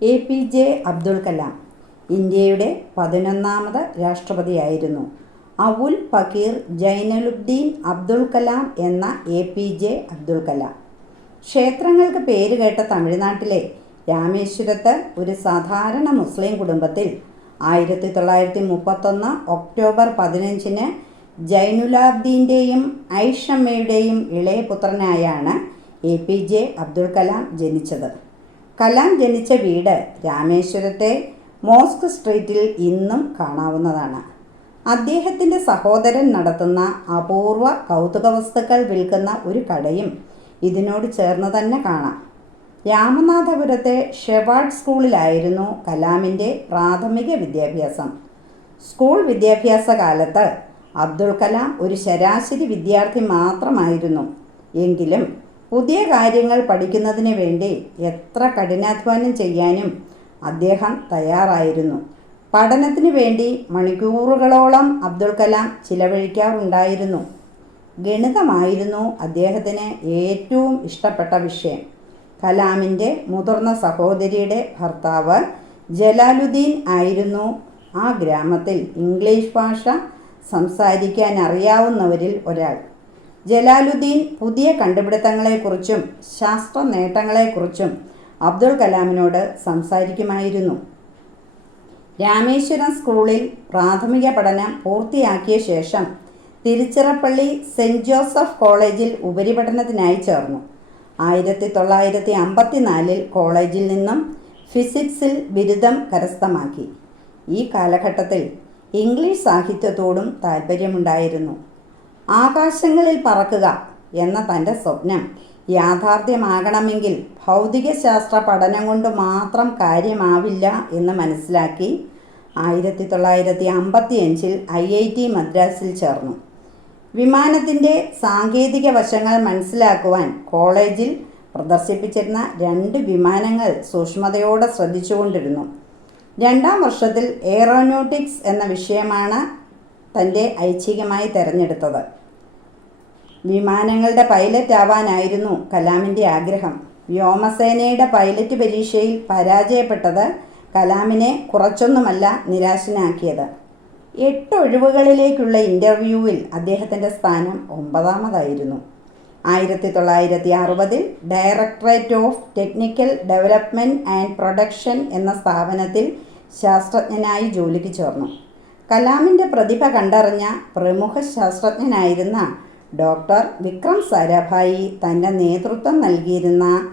A P J Abdul Kalam ഇന്ത്യയുടെ പതിനൊന്നാമത് രാഷ്ട്രപതിയായിരുന്നു. അവുൽ ഫക്കീർ ജൈനലുദ്ദീൻ അബ്ദുൾ കലാം എന്ന A P J Abdul Kalam. ക്ഷേത്രങ്ങൾക്ക് പേരുകേട്ട തമിഴ്നാട്ടിലെ രാമേശ്വരത്ത് ഒരു സാധാരണ മുസ്ലിം കുടുംബത്തിൽ ആയിരത്തി തൊള്ളായിരത്തി മുപ്പത്തൊന്ന് ഒക്ടോബർ പതിനഞ്ചിന് ജൈനുലാബ്ദീന്റെയും ഐഷമ്മയുടെയും ഇളയ പുത്രനായാണ് A P J Abdul Kalam ജനിച്ചത്. കലാം ജനിച്ച വീട് രാമേശ്വരത്തെ മോസ്ക് സ്ട്രീറ്റിൽ ഇന്നും കാണാവുന്നതാണ്. അദ്ദേഹത്തിന്റെ സഹോദരൻ നടത്തുന്ന അപൂർവ കൗതുക വസ്തുക്കൾ വിൽക്കുന്ന ഒരു കടയും ഇതിനോട് ചേർന്ന് തന്നെ കാണാം. രാമനാഥപുരത്തെ ഷെവാർഡ് സ്കൂളിലായിരുന്നു കലാമിന്റെ പ്രാഥമിക വിദ്യാഭ്യാസം. സ്കൂൾ വിദ്യാഭ്യാസ കാലത്ത് അബ്ദുൾ കലാം ഒരു ശരാശരി വിദ്യാർത്ഥി മാത്രമായിരുന്നു. എങ്കിലും പുതിയ കാര്യങ്ങൾ പഠിക്കുന്നതിന് വേണ്ടി എത്ര കഠിനാധ്വാനം ചെയ്യാനും അദ്ദേഹം തയ്യാറായിരുന്നു. പഠനത്തിന് വേണ്ടി മണിക്കൂറുകളോളം അബ്ദുൾ കലാം ചിലവഴിക്കാറുണ്ടായിരുന്നു. ഗണിതമായിരുന്നു അദ്ദേഹത്തിന് ഏറ്റവും ഇഷ്ടപ്പെട്ട വിഷയം. കലാമിന്റെ മുതിർന്ന സഹോദരിയുടെ ഭർത്താവ് ജലാലുദ്ദീൻ ആയിരുന്നു. ആ ഗ്രാമത്തിൽ ഇംഗ്ലീഷ് ഭാഷ സംസാരിക്കാൻ അറിയാവുന്നവരിൽ ഒരാൾ. ജലാലുദ്ദീൻ പുതിയ കണ്ടുപിടുത്തങ്ങളെക്കുറിച്ചും ശാസ്ത്ര നേട്ടങ്ങളെക്കുറിച്ചും അബ്ദുൾ കലാമിനോട് സംസാരിക്കുമായിരുന്നു. രാമേശ്വരം സ്കൂളിൽ പ്രാഥമിക പഠനം പൂർത്തിയാക്കിയ ശേഷം തിരുച്ചിറപ്പള്ളി സെന്റ് ജോസഫ് കോളേജിൽ ഉപരിപഠനത്തിനായി ചേർന്നു. ആയിരത്തി തൊള്ളായിരത്തി അമ്പത്തിനാലിൽ കോളേജിൽ നിന്നും ഫിസിക്സിൽ ബിരുദം കരസ്ഥമാക്കി. ഈ കാലഘട്ടത്തിൽ ഇംഗ്ലീഷ് സാഹിത്യത്തോടും താല്പര്യമുണ്ടായിരുന്നു ആകാശങ്ങളിൽ പറക്കുക എന്ന തന്റെ സ്വപ്നം. യാഥാർത്ഥ്യമാകണമെങ്കിൽ ഭൗതികശാസ്ത്ര പഠനം കൊണ്ട് മാത്രം കാര്യമാവില്ല എന്ന് മനസ്സിലാക്കി ആയിരത്തി തൊള്ളായിരത്തി അമ്പത്തി അഞ്ചിൽ ഐ ഐ ടി മദ്രാസിൽ ചേർന്നു. വിമാനത്തിന്റെ സാങ്കേതിക വശങ്ങൾ മനസ്സിലാക്കുവാൻ കോളേജിൽ പ്രദർശിപ്പിച്ചിരുന്ന രണ്ട് വിമാനങ്ങൾ സൂക്ഷ്മതയോടെ ശ്രദ്ധിച്ചുകൊണ്ടിരുന്നു. രണ്ടാം വർഷത്തിൽ എയറോനോട്ടിക്സ് എന്ന വിഷയമാണ് തന്റെ ഐച്ഛികമായി തിരഞ്ഞെടുത്തത്. വിമാനങ്ങളുടെ പൈലറ്റ് ആവാനായിരുന്നു കലാമിന്റെ ആഗ്രഹം. വ്യോമസേനയുടെ പൈലറ്റ് പരീക്ഷയിൽ പരാജയപ്പെട്ടത് കലാമിനെ കുറച്ചൊന്നുമല്ല നിരാശനാക്കിയത്. എട്ട് ഒഴിവുകളിലേക്കുള്ള ഇന്റർവ്യൂവിൽ അദ്ദേഹത്തിന്റെ സ്ഥാനം ഒമ്പതാമതായിരുന്നു. ആയിരത്തി തൊള്ളായിരത്തി അറുപതിൽ directorate of technical development and production എന്ന സ്ഥാപനത്തിൽ ശാസ്ത്രജ്ഞനായി ജോലിക്ക് ചേർന്നു. കലാമിന്റെ പ്രതിഭ കണ്ടറിഞ്ഞ പ്രമുഖ ശാസ്ത്രജ്ഞനായിരുന്ന ഡോക്ടർ വിക്രം സാരാഭായി തന്റെ നേതൃത്വം നൽകിയിരുന്ന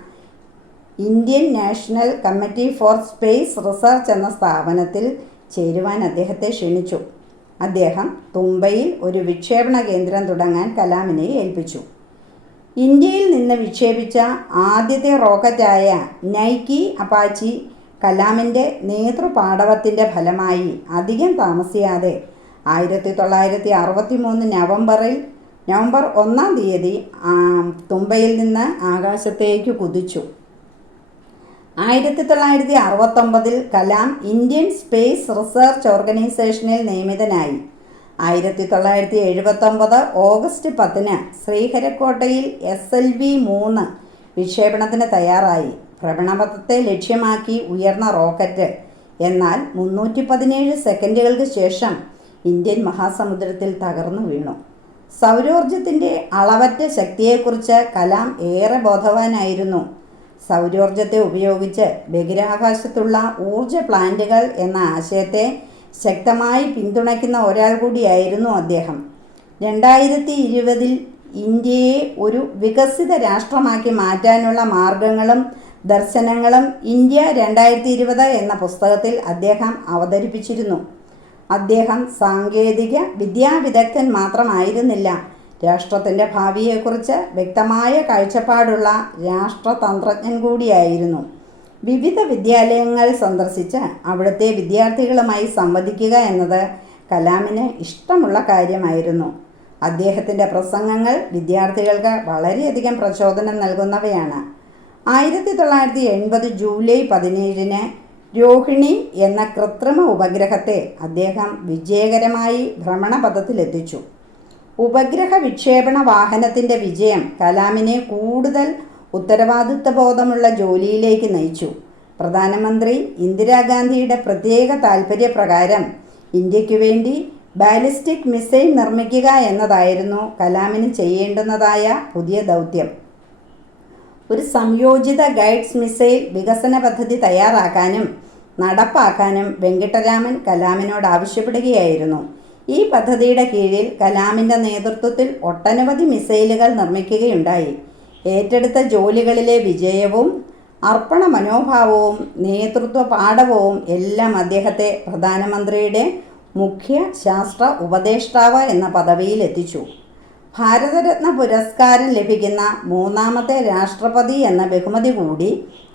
Indian National Committee for Space Research എന്ന സ്ഥാപനത്തിൽ ചേരുവാൻ അദ്ദേഹത്തെ ക്ഷണിച്ചു. അദ്ദേഹം തുമ്പയിൽ ഒരു വിക്ഷേപണ കേന്ദ്രം തുടങ്ങാൻ കലാമിനെ ഏൽപ്പിച്ചു. ഇന്ത്യയിൽ നിന്ന് വിക്ഷേപിച്ച ആദ്യത്തെ റോക്കറ്റായ നൈക്കി അപ്പാച്ചി കലാമിന്റെ നേതൃപാടവത്തിന്റെ ഫലമായി അധികം താമസിയാതെ ആയിരത്തി തൊള്ളായിരത്തി അറുപത്തി മൂന്ന് നവംബറിൽ നവംബർ ഒന്നാം തീയതി തുമ്പയിൽ നിന്ന് ആകാശത്തേക്ക് കുതിച്ചു. ആയിരത്തി തൊള്ളായിരത്തി അറുപത്തൊമ്പതിൽ കലാം ഇന്ത്യൻ സ്പേസ് റിസർച്ച് ഓർഗനൈസേഷനിൽ നിയമിതനായി. ആയിരത്തി തൊള്ളായിരത്തി എഴുപത്തൊമ്പത് ഓഗസ്റ്റ് പത്തിന് ശ്രീഹരക്കോട്ടയിൽ എസ് എൽ വി മൂന്ന് വിക്ഷേപണത്തിന് തയ്യാറായി. ഭ്രമണപഥത്തെ ലക്ഷ്യമാക്കി ഉയർന്ന റോക്കറ്റ്. എന്നാൽ മുന്നൂറ്റി പതിനേഴ് സെക്കൻഡുകൾക്ക് ശേഷം ഇന്ത്യൻ മഹാസമുദ്രത്തിൽ തകർന്നു വീണു. സൗരോർജത്തിന്റെ അളവറ്റ ശക്തിയെക്കുറിച്ച് കലാം ഏറെ ബോധവാനായിരുന്നു. സൗരോർജത്തെ ഉപയോഗിച്ച് ബഹിരാകാശത്തുള്ള ഊർജ പ്ലാന്റുകൾ എന്ന ആശയത്തെ ശക്തമായി പിന്തുണയ്ക്കുന്ന ഒരാൾ കൂടിയായിരുന്നു അദ്ദേഹം. രണ്ടായിരത്തി ഇരുപതിൽ ഇന്ത്യയെ ഒരു വികസിത രാഷ്ട്രമാക്കി മാറ്റാനുള്ള മാർഗങ്ങളും ദർശനങ്ങളും ഇന്ത്യ രണ്ടായിരത്തി ഇരുപത് എന്ന പുസ്തകത്തിൽ അദ്ദേഹം അവതരിപ്പിച്ചിരുന്നു. അദ്ദേഹം സാങ്കേതിക വിദ്യാവിദഗ്ധൻ മാത്രമായിരുന്നില്ല. രാഷ്ട്രത്തിന്റെ ഭാവിയെക്കുറിച്ച് വ്യക്തമായ കാഴ്ചപ്പാടുള്ള രാഷ്ട്രതന്ത്രജ്ഞൻ കൂടിയായിരുന്നു. വിവിധ വിദ്യാലയങ്ങൾ സന്ദർശിച്ച് അവിടുത്തെ വിദ്യാർത്ഥികളുമായി സംവദിക്കുക എന്നത് കലാമിന് ഇഷ്ടമുള്ള കാര്യമായിരുന്നു. അദ്ദേഹത്തിന്റെ പ്രസംഗങ്ങൾ വിദ്യാർത്ഥികൾക്ക് വളരെയധികം പ്രചോദനം നൽകുന്നവയാണ്. ആയിരത്തി തൊള്ളായിരത്തി എൺപത് ജൂലൈ പതിനേഴിന് രോഹിണി എന്ന കൃത്രിമ ഉപഗ്രഹത്തെ അദ്ദേഹം വിജയകരമായി ഭ്രമണപഥത്തിലെത്തിച്ചു. ഉപഗ്രഹ വിക്ഷേപണ വാഹനത്തിന്റെ വിജയം കലാമിനെ കൂടുതൽ ഉത്തരവാദിത്വബോധമുള്ള ജോലിയിലേക്ക് നയിച്ചു. പ്രധാനമന്ത്രി ഇന്ദിരാഗാന്ധിയുടെ പ്രത്യേക താൽപ്പര്യപ്രകാരം ഇന്ത്യയ്ക്കു വേണ്ടി ബാലിസ്റ്റിക് മിസൈൽ നിർമ്മിക്കുക എന്നതായിരുന്നു കലാമിന് ചെയ്യേണ്ടുന്നതായ പുതിയ ദൗത്യം. ഒരു സംയോജിത ഗൈഡ്സ് മിസൈൽ വികസന പദ്ധതി തയ്യാറാക്കാനും നടപ്പാക്കാനും വെങ്കിട്ടരാമൻ കലാമിനോട് ആവശ്യപ്പെടുകയായിരുന്നു. ഈ പദ്ധതിയുടെ കീഴിൽ കലാമിന്റെ നേതൃത്വത്തിൽ ഒട്ടനവധി മിസൈലുകൾ നിർമ്മിക്കുകയുണ്ടായി. ഏറ്റെടുത്ത ജോലികളിലെ വിജയവും അർപ്പണ മനോഭാവവും നേതൃത്വ പാഠവും എല്ലാം അദ്ദേഹത്തെ പ്രധാനമന്ത്രിയുടെ മുഖ്യ ശാസ്ത്ര ഉപദേഷ്ടാവ് എന്ന പദവിയിൽ എത്തിച്ചു. ഭാരതരത്ന പുരസ്കാരം ലഭിക്കുന്ന മൂന്നാമത്തെ രാഷ്ട്രപതി എന്ന ബഹുമതി കൂടി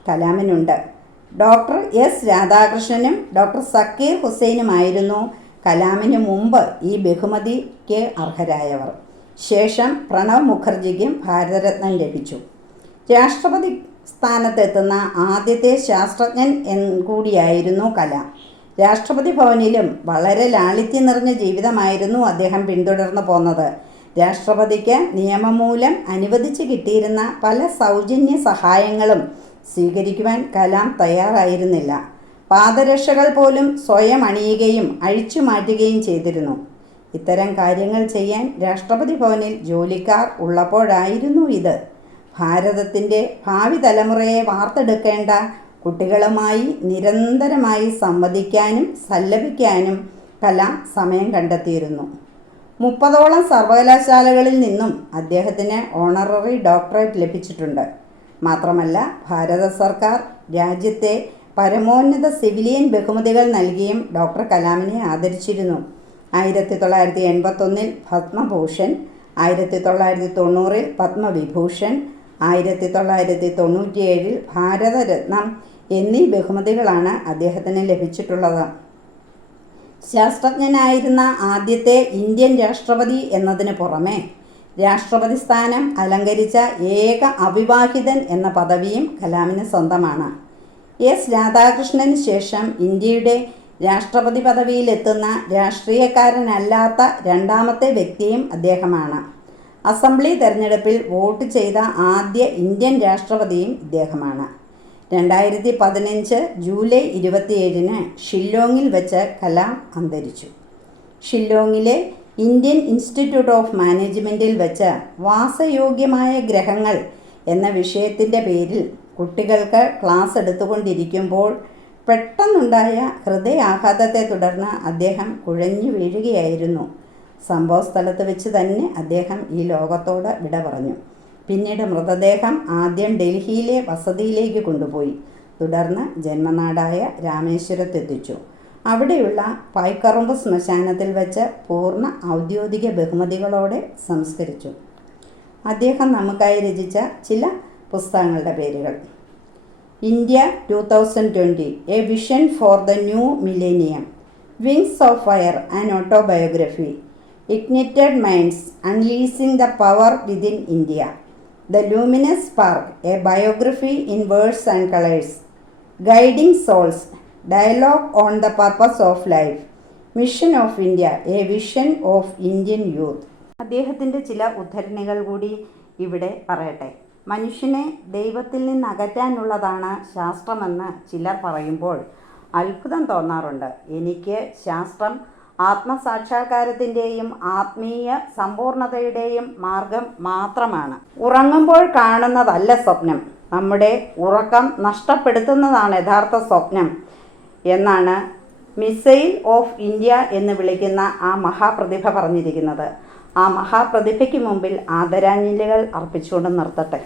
കലാമിനുണ്ട്. ഡോക്ടർ എസ് രാധാകൃഷ്ണനും ഡോക്ടർ സക്കീർ ഹുസൈനുമായിരുന്നു കലാമിന് മുമ്പ് ഈ ബഹുമതിക്ക് അർഹരായവർ. ശേഷം പ്രണവ് മുഖർജിക്കും ഭാരതരത്നം ലഭിച്ചു. രാഷ്ട്രപതി സ്ഥാനത്തെത്തുന്ന ആദ്യത്തെ ശാസ്ത്രജ്ഞൻ കൂടിയായിരുന്നു കലാം. രാഷ്ട്രപതി ഭവനിലും വളരെ ലാളിത്യം നിറഞ്ഞ ജീവിതമായിരുന്നു അദ്ദേഹം പിന്തുടർന്നു പോന്നത്. രാഷ്ട്രപതിക്ക് നിയമമൂലം അനുവദിച്ച് കിട്ടിയിരുന്ന പല സൗജന്യ സഹായങ്ങളും സ്വീകരിക്കുവാൻ കലാം തയ്യാറായിരുന്നില്ല. പാദരക്ഷകൾ പോലും സ്വയം അണിയുകയും അഴിച്ചു മാറ്റുകയും ചെയ്തിരുന്നു. ഇത്തരം കാര്യങ്ങൾ ചെയ്യാൻ രാഷ്ട്രപതി ഭവനിൽ ജോലിക്കാർ ഉള്ളപ്പോഴായിരുന്നു ഇത്. ഭാരതത്തിന്റെ ഭാവി തലമുറയെ വാർത്തെടുക്കേണ്ട കുട്ടികളുമായി നിരന്തരമായി സംവദിക്കാനും സല്ലപിക്കാനും കലാം സമയം കണ്ടെത്തിയിരുന്നു. മുപ്പതോളം സർവകലാശാലകളിൽ നിന്നും അദ്ദേഹത്തിന് ഓണററി ഡോക്ടറേറ്റ് ലഭിച്ചിട്ടുണ്ട്. മാത്രമല്ല ഭാരത സർക്കാർ രാജ്യത്തെ പരമോന്നത സിവിലിയൻ ബഹുമതികൾ നൽകിയും ഡോക്ടർ കലാമിനെ ആദരിച്ചിരുന്നു. ആയിരത്തി തൊള്ളായിരത്തി എൺപത്തൊന്നിൽ പത്മഭൂഷൺ ആയിരത്തി തൊള്ളായിരത്തി തൊണ്ണൂറിൽ പത്മവിഭൂഷൺ ആയിരത്തി തൊള്ളായിരത്തി തൊണ്ണൂറ്റിയേഴിൽ ഭാരതരത്നം എന്നീ ബഹുമതികളാണ് അദ്ദേഹത്തിന് ലഭിച്ചിട്ടുള്ളത്. ശാസ്ത്രജ്ഞനായിരുന്ന ആദ്യത്തെ ഇന്ത്യൻ രാഷ്ട്രപതി എന്നതിന് പുറമെ രാഷ്ട്രപതി സ്ഥാനം അലങ്കരിച്ച ഏക അവിവാഹിതൻ എന്ന പദവിയും കലാമിന് സ്വന്തമാണ്. എസ് രാധാകൃഷ്ണന് ശേഷം ഇന്ത്യയുടെ രാഷ്ട്രപതി പദവിയിലെത്തുന്ന രാഷ്ട്രീയക്കാരനല്ലാത്ത രണ്ടാമത്തെ വ്യക്തിയും അദ്ദേഹമാണ്. അസംബ്ലി തെരഞ്ഞെടുപ്പിൽ വോട്ട് ചെയ്ത ആദ്യ ഇന്ത്യൻ രാഷ്ട്രപതിയും ഇദ്ദേഹമാണ്. രണ്ടായിരത്തി പതിനഞ്ച് ജൂലൈ ഇരുപത്തിയേഴിന് ഷില്ലോങ്ങിൽ വെച്ച് കലാം അന്തരിച്ചു. ഷില്ലോങ്ങിലെ ഇന്ത്യൻ ഇൻസ്റ്റിറ്റ്യൂട്ട് ഓഫ് മാനേജ്മെന്റിൽ വെച്ച് വാസയോഗ്യമായ ഗ്രഹങ്ങൾ എന്ന വിഷയത്തിന്റെ പേരിൽ കുട്ടികൾക്ക് ക്ലാസ് എടുത്തുകൊണ്ടിരിക്കുമ്പോൾ പെട്ടെന്നുണ്ടായ ഹൃദയാഘാതത്തെ തുടർന്ന് അദ്ദേഹം കുഴഞ്ഞു വീഴുകയായിരുന്നു. സംഭവസ്ഥലത്ത് വെച്ച് തന്നെ അദ്ദേഹം ഈ ലോകത്തോട് വിട പറഞ്ഞു. പിന്നീട് മൃതദേഹം ആദ്യം ഡൽഹിയിലെ വസതിയിലേക്ക് കൊണ്ടുപോയി. തുടർന്ന് ജന്മനാടായ രാമേശ്വരത്തെത്തിച്ചു. അവിടെയുള്ള പായ്ക്കറമ്പ് ശ്മശാനത്തിൽ വെച്ച് പൂർണ ഔദ്യോഗിക ബഹുമതികളോടെ സംസ്കരിച്ചു. അദ്ദേഹം നമുക്കായി രചിച്ച ചില പുസ്തകങ്ങളുടെ പേരുകൾ. India two thousand twenty a vision for the new millennium wings of fire and autobiography ignited minds unleashing the power within India the luminous park a biography in words and colours guiding souls dialogue on the purpose of life mission of India a vision of Indian youth അദ്ദേഹത്തിന്റെ ചില ഉദ്ധരണികൾ കൂടി ഇവിടെ പറയട്ടെ. മനുഷ്യനെ ദൈവത്തിൽ നിന്ന് അകറ്റാനുള്ളതാണ് ശാസ്ത്രമെന്ന് ചിലർ പറയുമ്പോൾ അത്ഭുതം തോന്നാറുണ്ട്. എനിക്ക് ശാസ്ത്രം ആത്മസാക്ഷാത്കാരത്തിന്റെയും ആത്മീയ സമ്പൂർണതയുടെയും മാർഗം മാത്രമാണ്. ഉറങ്ങുമ്പോൾ കാണുന്നതല്ല സ്വപ്നം. നമ്മുടെ ഉറക്കം നഷ്ടപ്പെടുത്തുന്നതാണ് യഥാർത്ഥ സ്വപ്നം. എന്നാണ് മിസൈൽ ഓഫ് ഇന്ത്യ എന്ന് വിളിക്കുന്ന ആ മഹാപ്രതിഭ പറഞ്ഞിരിക്കുന്നത്. ആ മഹാപ്രതിഭയ്ക്ക് മുമ്പിൽ ആദരാഞ്ജലികൾ അർപ്പിച്ചുകൊണ്ട് നിർത്തട്ടെ.